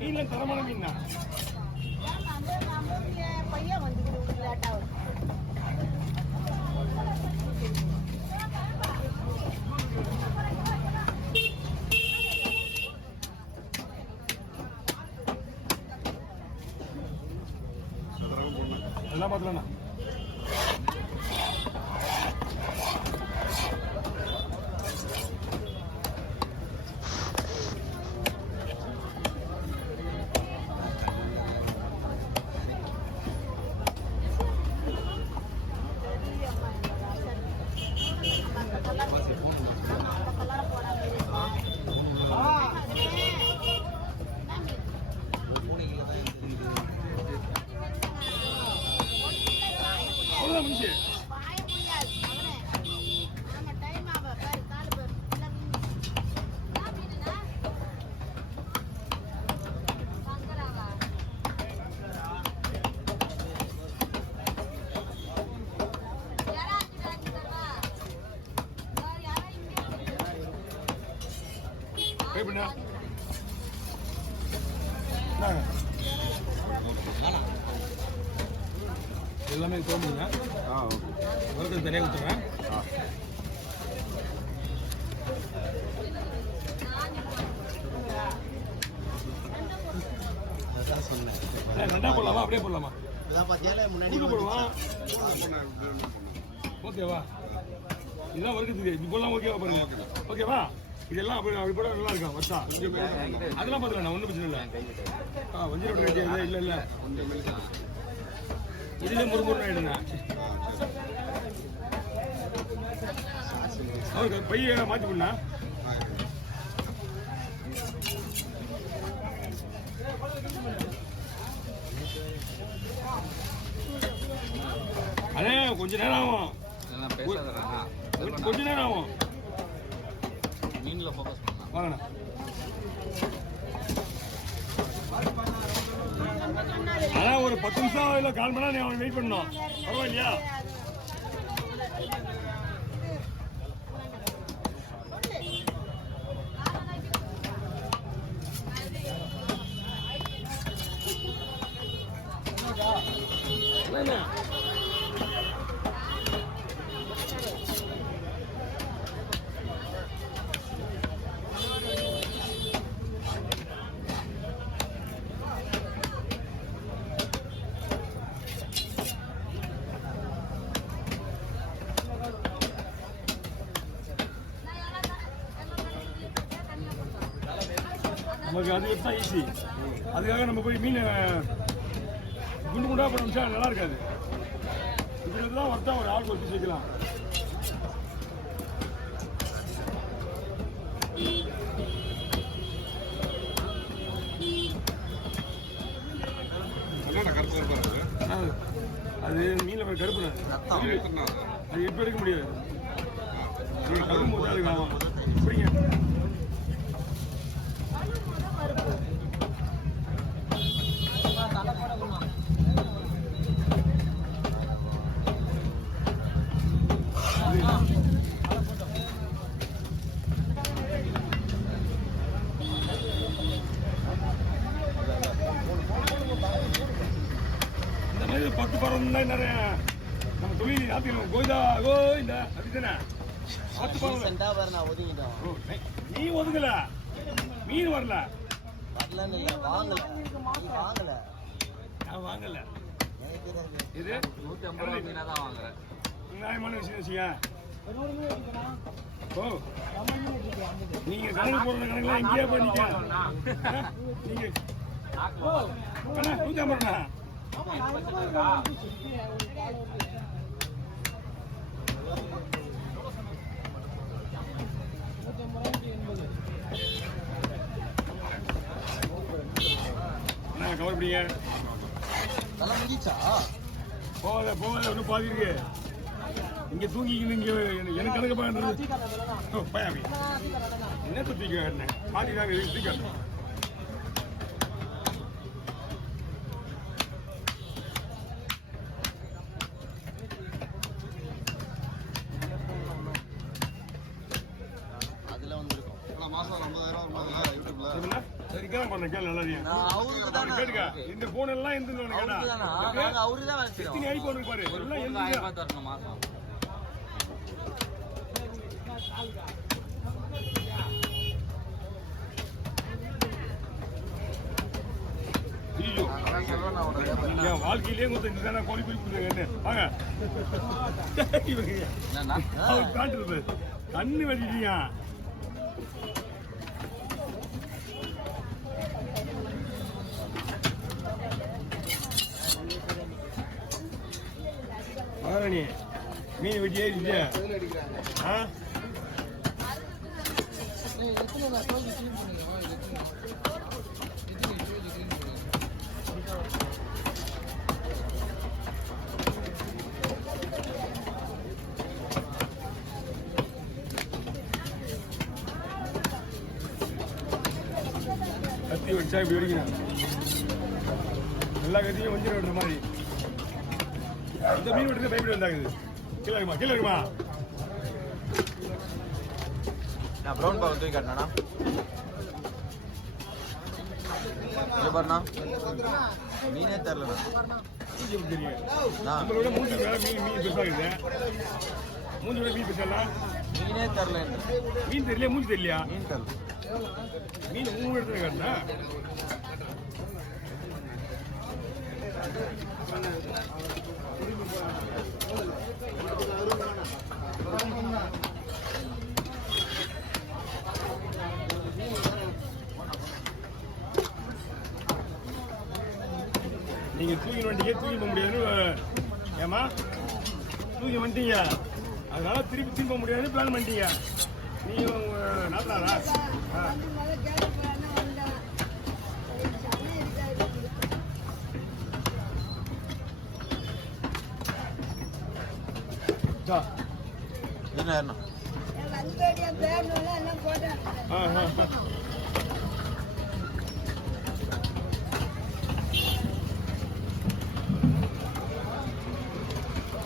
மீன் தரமான மீன் பையன் வந்து லேட்டா எல்லாம் பார்த்துலண்ணா முடிஞ்சு எல்லாமே தோணுங்க. ஓகே தனியாக கொடுத்துருவேன். ரெண்டா போடலாமா அப்படியே போடலாமா போடுவான். ஓகேவா இதுதான் வறுக்கிறதுக்கு இது போடலாம். ஓகேவா பாருங்க. ஓகேவா இதெல்லாம் அப்படி அப்படி போட நல்லா இருக்கும். வச்சா அதெல்லாம் பார்த்துக்கலாம். ஒன்றும் பிரச்சனை இல்லை. வஞ்சிரோட ரேட்டு இல்லை இல்லை இதுல முறுமுறு ஆயிடுங்க. அவருக்கு பைய மாற்றி பண்ணா அண்ணே கொஞ்ச நேரம் ஆகும். கொஞ்ச நேரம் ஆகும். மீன்ல ஃபோக்கஸ் பண்ணலாம். வாங்கண்ணா அதான் ஒரு 10 நிமிஷம் இல்லை 1/4 மணி நேரம் நீ அவனை வெயிட் பண்ணணும். பரவாயில்லையா? நமக்கு அது வச்சு தான் ஈஸி. அதுக்காக நம்ம போய் மீன் குண்டு குண்டாக பண்ண நிமிஷம் நல்லா இருக்காது. இதில் தான் வர்த்தா ஒரு ஆள் வச்சு சேர்க்கலாம். அது மீனில் கருப்பு அது எப்போ எடுக்க முடியாது. கரும்பு போது அதுக்கு ஆகும். இப்படிங்க இந்த மாதிரி 10 படம் நிறைய நம்ம தொழில் ஆத்திரம் கோயிந்தா கோயிந்தா அப்படித்தானே 10 படம் நீ ஒதுங்கல மீன் வரல வாங்கல நான் வாங்கல. இது 150 மீனா தான் வாங்குறேன். நியாயமான விஷயம் வச்சுக்க. ஓ நீங்க கணக்கு போடுற கணக்குல இங்கேயே போய் நிக்க நீங்க 150 என்ன கவர் பிடிங்க போகல போகல ஒன்றும் பாதி இருக்கு. இங்க தூங்கிக்கணும். இங்க எனக்கு கணக்கு பண்ணுறது பயாமி என்ன தூக்கிக்க பாதி தாங்க தூக்க சரிங்களா? சரி கேட்க பண்ண கேள்வி நல்லா இருக்கு. நான் அவருக்கு தானே கேட்டுக்க இந்த போன் எல்லாம் எந்த கேட்டா நாங்க அவருக்கு தான் வச்சிருக்கோம். எத்தனை ஐபோன் பாரு எல்லாம் எந்த மாசம் ஐயோ என் வாழ்க்கையிலேயே கொஞ்சம் இதுதானே கோழி குறிப்பிடுங்க என்ன வாங்க அவர் காட்டுறது கண்ணு வெட்டிட்டீங்க. மகாராணி மீன் வெட்டி ஏறிச்சு ஆ கத்தி வச்சா இப்படி வெடிக்கணும். எல்லா கத்தியும் வஞ்சிர விடுற மாதிரி இந்த மீன் வெட்டுறது பயப்படி வந்தாக்குது. கீழே இருக்குமா கீழே இருக்குமா நான் ப்ரௌன் பால் தூக்கி காட்டினா இங்க பாருண்ணா மீனே தரலண்ணா. தெரியும் நம்மளோட மூஞ்சி வேற மீன் மீன் பெருசாகுது. மூஞ்சி விட மீன் பெருசா மீனே தரல மீன் தெரியல மூஞ்சி தெரியலையா மீன் தரல மீன் 3 இடத்துல காட்டுனா நீங்க தூக்கி வண்டிக்கே தூக்கி போக முடியாதுன்னு ஏமா தூக்கி வந்துட்டீங்க. அதனால திருப்பி போக முடியாதுன்னு பிளான் பண்ணிட்டீங்க. நீங்க நாட்டாரா என்ன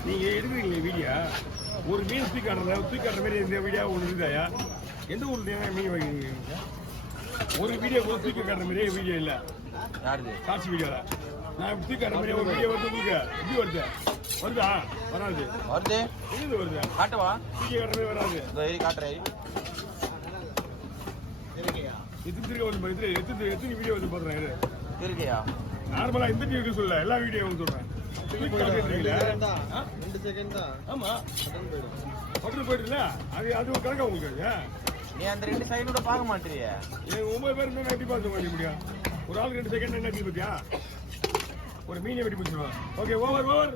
நீங்க எடுக்கிறீங்க வீடியோ ஒரு மீன் தூக்கி காட்டுற மாதிரி இந்த வீடியோ ஒன்று இருக்குதாயா? எந்த ஊர்ல மீன் வாங்கிக்கிறீங்க? ஒரு வீடியோ கூட தூக்கி காட்டுற மாதிரியே வீடியோ இல்லை யாருது காட்சி வீடியோல நான் தூக்கி காட்டுற மாதிரியே ஒரு வீடியோ வந்து உங்களுக்கு எப்படி வருது? வருதா? வராது. வருது எது வருது? காட்டவா தூக்கி காட்டுற மாதிரி வராது. காட்டுறேன் எத்தனை வீடியோ வந்து போடுறேன் இருக்கையா நார்மலா இந்த வீடியோ சொல்ல எல்லா வீடியோவும் சொல்றேன். ஆமா பட்டு போயிட்டுல அது ஒரு கணக்கா உங்களுக்கு நீ அந்த 2 சைடு கூட பார்க்க மாட்டீங்க. 9 பேர் இருந்தா எப்படி பார்க்க முடியும்? ஒரு ஆள் 2 செகண்ட் என்ன எப்படி பார்த்தியா? ஒரு மீனை வெட்டி பிடிச்சிருவான். Okay over over.